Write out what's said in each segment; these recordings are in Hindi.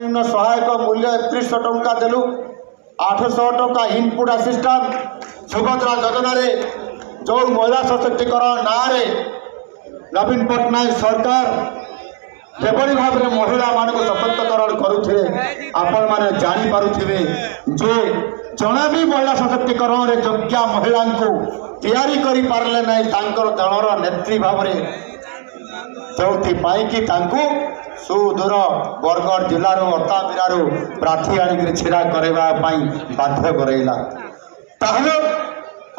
सहायक मूल्य 3100 टंका देलु 800 टंका इनपुट असिस्टेंट सुभद्रा योजना जो महिला सशक्तिकरण ना नवीन पट्टनायक सरकार जेभली भाव में महिला मान सशक्तिकरण करुथे आपण माने जानी पारुथिबे जे जणा भी महिला सशक्तिकरण रे योग्य महिला को तैयारी करि पारले नै तांकर दलर नेत्री भाव में चौथी पाई तांको सुदूर बरगढ़ जिलार अताबिरार प्रार्थी आनिक छिड़ा करवाई बाध्य करैला ताहले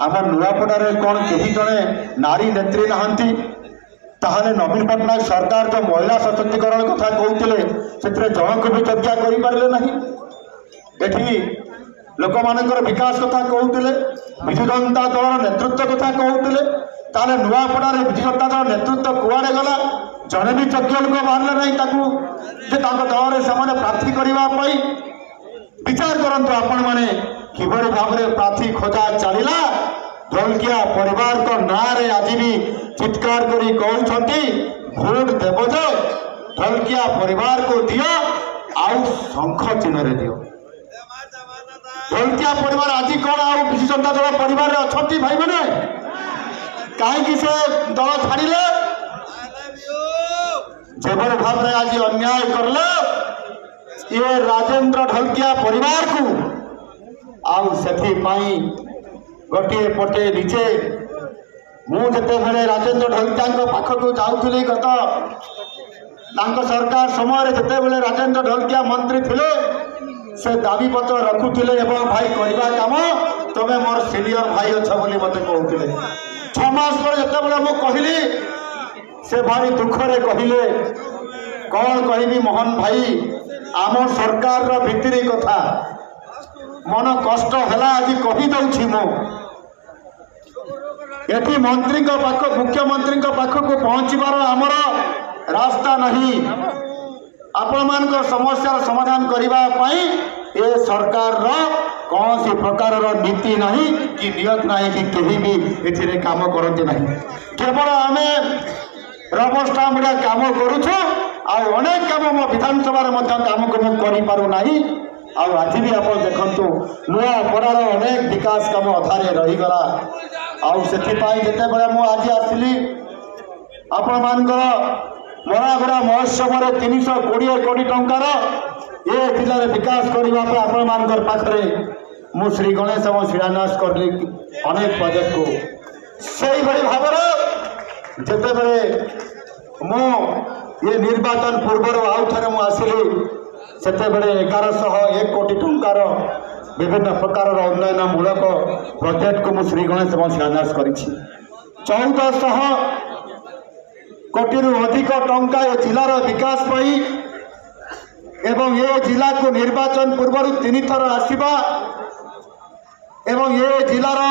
आम नुआपड़ार कौन कहीं जड़े नारी नेत्री नहांती ताहले नवीन पट्टनायक सरकार जो महिला सशक्तिकरण कथा कहते से जनक भी चर्चा करें एठी लोक मानकर विकास कथा कहते विजु जनता दल नेतृत्व कथा कहते ताले नुआपड़ार विजु जनता दल नेतृत्व कुआड़े गला जड़े भी योग्य लोक बाहर ना दल से प्रार्थी करने विचार करते आपण मैंने किभली भाव में प्रार्थी खोजा चलला ढोलकिया परिवार को ना आज भी चित्कार करी कहते भोट देव जो ढोलकिया परिवार को दियो आउ शंख चिन्ह दियो ढोलकिया परिवार आज कौन आउ विजु जनता दल परिवार अच्छा भाई मैंने कहीं से दल छाड़े जेभली भाव में आज अन्याय करले ये राजेंद्र ढोलकिया परिवार को आउ से गोटे पटे निजे मुझे राजेंद्र ढोलकिया पाखक जाऊली गत सरकार समय जिते राजेंद्र ढोलकिया मंत्री थिले से दाबी पत्र रखुले भाई करवा काम तुम्हें मोर सीनियर भाई अच्छ बोली मत कहते 6 मास पर जिते मुझे कहली से भारी दुखरे कहले कौन कहबी मोहन भाई आम सरकार भितरी कथा मन कष्ट है आज कहीदे मो ये मंत्री पाख मुख्यमंत्री पाखक पहुँचबार आमर रास्ता नहीं आपण मान समस्या समाधान करने ये सरकार कौन सी प्रकार नीति नहीं कि नियत नहीं कि कहीं भी ए काम करते नहीं केवल आम रबर स्टाम्प काम करुछु अनेक काम मो विधानसभा काम को करना आज भी आप देखु नुआ पड़ार अनेक विकास काम अधारे रहीगला आते मुझे आसली आपण मानकर मरागड़ा महोत्सव 320 कोटी टंकार ये जिले में विकास करने आपण मानकर पाखरे मु श्री गणेश शिलान्यास करी अनेक प्रोजेक्ट को से भाव जिते बड़े मो ये निर्वाचन पूर्व आउ थे मुझे से 1101 कोटी टंकार विभिन्न प्रकार उन्नयन मूलक प्रोजेक्ट को मुझे श्री गणेश शिलान्यास कर 1400 कोटी अधिक टंका ये जिलार विकास पाई एवं ये जिला को निर्वाचन पूर्व 3 थर आसवा एवं ये जिलार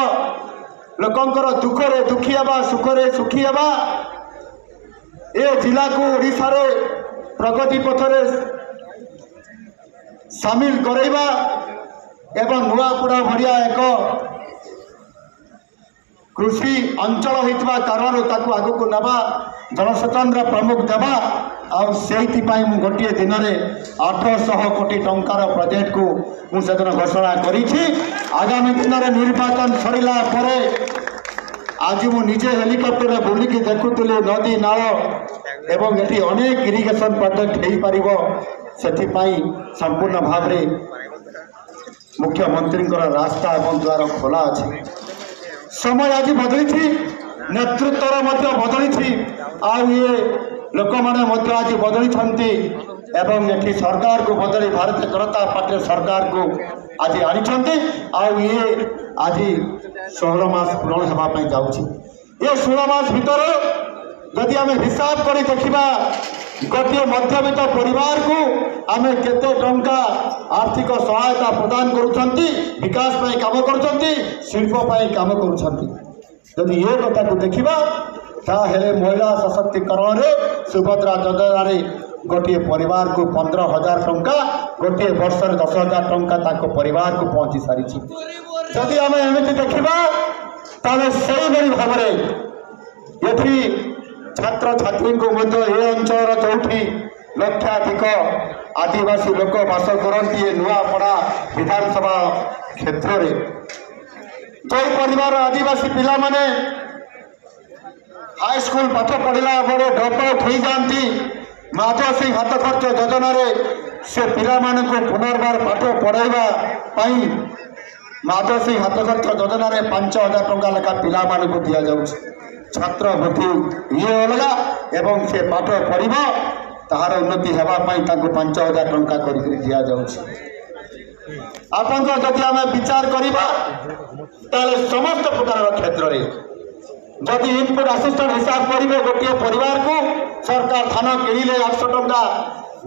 लोकंकर दुखरे दुखी हवा सुखरे सुखी हवा ये जिला को ओडिशा रे प्रगति पथरे सामिल करैबा एवं नुआपड़ा भरिया एक कृषि अंचल होता कारण ताकू आग को नवा जनसचेतन प्रमुख देवा और से गोटे दिन में 800 कोटी टंकार प्रोजेक्ट को मुझे घोषणा करी आगामी दिन में निर्वाचन सरला आज मुझे हेलिकप्टर बुलिकी देखुली नदी नाल एवं ये अनेक इरिगेशन प्रोजेक्ट हो पार से संपूर्ण भाव में मुख्यमंत्री रास्ता एवं द्वार खोला अच्छे समय आज बदली नेतृत्व बदली ये लोक मैंने आज बदली एवं ये सरकार को बदली भारतीय जनता पार्टी सरकार को आज आनी ये आज 16 मास पूरण होगापी जाऊँगी ये 16 मास भीतर जदि आम हिसाब कर देखा गोटे मध्यवित्त परिवार को आम केते टंका आर्थिक सहायता प्रदान करुँच विकास काम कर शिल्प काम कर ये कथा को देखा ताहेले महिला सशक्तिकरण सुभद्रा योजना गोटे परिवार को 15,000 टंका गोटे वर्ष 10,000 टंका परिवार को पहुँची सारी जदि आम एमती देखा ताले से भाव ये छात्र छात्री को ये अंचल जो लक्षाधिक आदिवासी लोक बास करती नुआपड़ा विधानसभा क्षेत्र में जो परिवार आदिवासी पिला माने हाई स्कूल पाठ पढ़ला बड़े ड्रप आउट हो जाती माधव सिंह हाथ खर्च योजना से पिला माने को पुनर्बार पाठ पढ़ाइबा पाई माधव सिंह हाथ खर्च योजना 5,000 टंका लेखा पिला माने को दिया जाउछ छात्र वृत्ति ये अलग एवं से पाठ पढ़ तार उन्नति होगापाई 5,000 टंका कर दिया जाउछ आपन जदि आम विचार करवा समस्त प्रकार क्षेत्र में जदि इनपुट असिस्टेंट हिसाब करेंगे गोटे परिवार को सरकार धान किणिले 800 टंका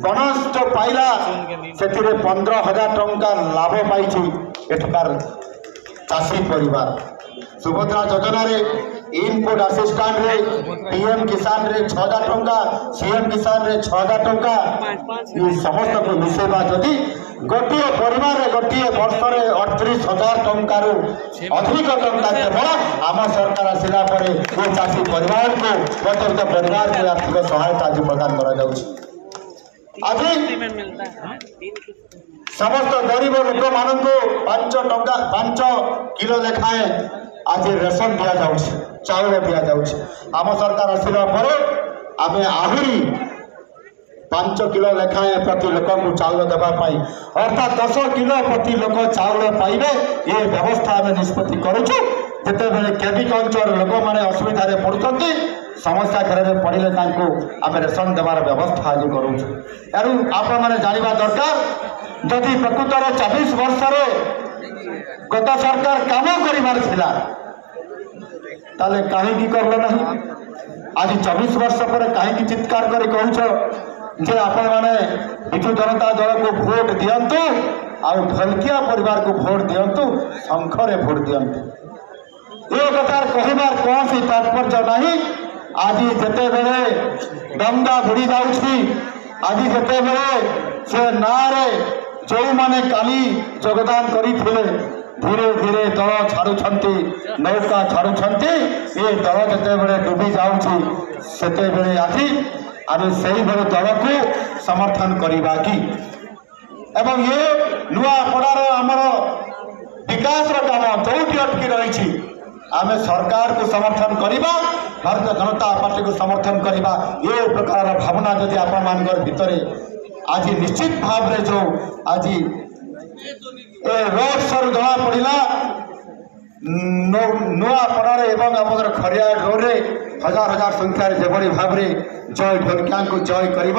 बोनस जो पाइला से 15,000 टंका लाभ पाई एठकार चाषी परिवार सुभद्रा योजना रे इनपुट असिस्टेंट रे पीएम किसान रे 6,000 टंका सीएम किसान रे 6,000 टंका ये समस्त को मिसेबा जदि गोटे परिवार रे गोटे वर्ष रे 38,000 टंका रु अधिक टंका केवल आम सरकार आसिला परे ये चाषी परिवार को प्रत्येक परिवार को आर्थिक सहायता आज प्रदान करा जाउछि आज समस्त गरीब लोक मान 5 किलो लेखाएं आज रेशन दि जाउछि चाउल दि जाउछि आम सरकार आसिला परे आमे आहुरी 5 किलो लेखाएं प्रति लोक को चाउल देवा पाई अर्थात 10 किलो प्रति लोक चाउल पाइबे ये व्यवस्था आम निष्पत्ति करुचु जिते बेले केबिक अंचल लोक मैंने असुविधा पड़ुंट समस्या घर में पड़े आम रेशन देवार व्यवस्था आज करूँ तेणु आप मैंने जानवा दरकार जदि प्रकृतर 24 वर्ष गत सरकार काम कर कहीं करल ना आज 24 वर्ष पर कहीं चित्कार कर कहूछ जे आपण मैंने विजु जनता दल को भोट दिंतु आउ ढलकिया परिवार को भोट दिंतु शंखरे भोट दिंतु ये कथार कहबार कौन सी तात्पर्य नहीं आज जिते बेले गंगा बुड़ी जाऊँगी आज जिते बेले से नारे जो मैंने काली योगदान करते धीरे धीरे दल छाड़ुंट नौका छाड़ुंट ये दल जिते बेले डूबी जाते आज आम से दल को समर्थन करवा कि एवं ये नुआपड़ार आमर विकास काम जोटी अटकी रही आम सरकार को समर्थन करवा भारतीय जनता पार्टी को समर्थन करवा ये प्रकार भावना जदि आपण मान भितर आज निश्चित भाव में जो आज रोड शो जना पड़ा नुआपड़े एवं आम खरिया रोड रे हजार हजार संख्यार जेभली भाव में जय ढोलकिया को जय करने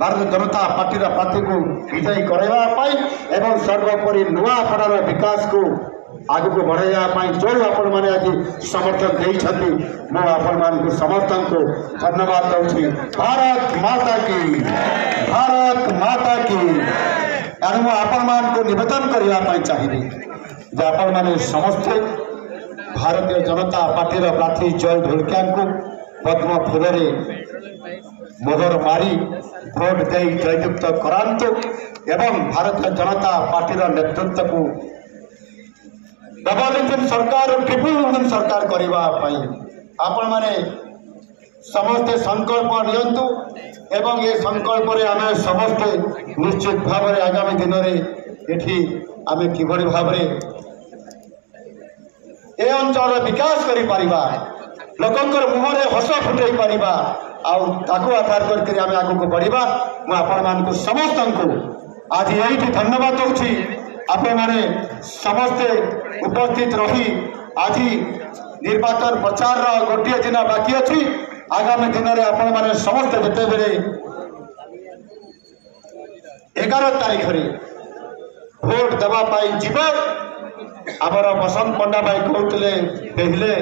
भारतीय जनता पार्टी प्रार्थी को विजयी करने एवं सर्वोपरि नुआपड़ार विकास को आग को बढ़ाइबा जो आपण मैंने आज समर्थन देते मुझे समस्त को धन्यवाद दूसरी भारत माता की एणु आपण मान को निवेदन करने चाहिए आपण मैंने समस्ते भारतीय जनता पार्टी प्रार्थी जय ढोलकिया को पद्म फूल मोहर मारी भोट दे जययुक्त करांतु एवं भारतीय जनता पार्टी नेतृत्व को डबल इंजन सरकार ट्रिपल इंजन सरकार करने आपण मैंने समस्ते संकल्प नियंतु एवं ये संकल्प आम समस्ते निश्चित भाव में आगामी दिन में आम किभली भाव ए अंचल विकास करिपारिबा लोकंकर मुहरे हस फुटई पारिबा आउ आधार करके आम आग को बढ़ा मुझे आपण मान समस्त को आज यही धन्यवाद दूसरी आपण मैंने समस्ते उपस्थित रही आज निर्वाचन प्रचार गोटे दिन बाकी अच्छी आगामी दिन में आपण मैंने समस्त जिते बेले 11 तारीख भोट देवाई जीव आमर बसंत पंडा भाई कहते पहले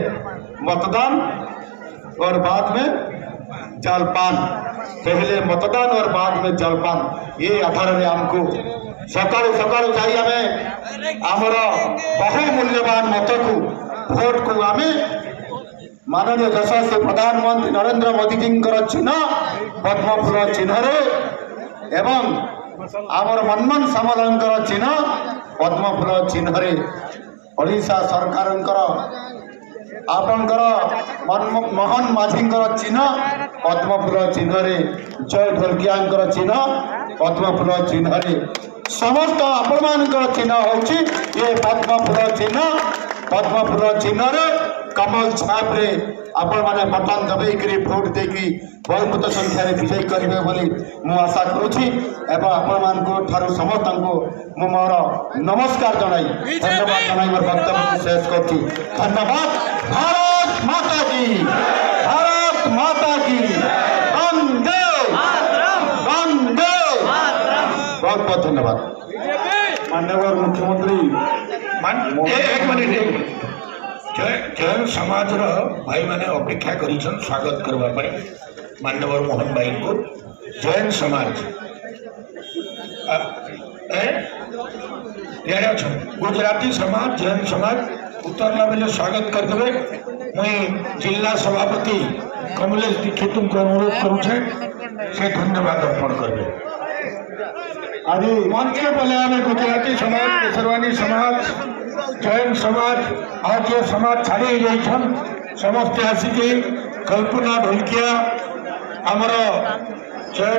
मतदान और बाद में जलपान पहले मतदान और बाद में जलपान ये आधार में आमको सकालू सकालू जाई आमर बहुमूल्यवान मत को भोट को आम माननीय यशस्वी प्रधानमंत्री नरेंद्र मोदी जी चिन्ह पद्मफूल चिन्ह एवं आमर मनमोहन सामल चिन्ह पद्मफूल चिन्ह ओडिशा सरकार आपणकर मोहन माझी चिन्ह पद्मफूल चिन्ह जय ढोलकिया चिन्ह पद्मफूल चिन्ह समस्त आपण चिन्ह होची ये पद्मफूल चिन्ह कमल छाप रे आपण माने बटन दबेकरी भोट देकी बहुमत संख्या विजयी करेंगे बोली मु आशा करुँची एवं आपण मान ठारू समस्त को मोर नमस्कार जनाई धन्यवाद जनाई मोर वक्तव्य शेष करती धन्यवाद। भारत माता की वंदे वंदे बहुत बहुत धन्यवाद। माननीय मुख्यमंत्री एक मिनिट जैन समाज भाई मैंने अपेक्षा कर स्वागत करने माननीय मोहन भाई को जैन समाज गुजराती समाज जैन समाज उतरला बेले स्वागत करदे। मुई जिला सभापति कमलेश दीक्षित को अनुरोध करुचे से धन्यवाद अर्पण करबे। आज मंच के पहले आम गुजराती समाज केसरवानी समाज जैन समाज आर्य समाज छाड़ी जाइछन समस्ते आसिकी कल्पना ढोलकिया आमर जय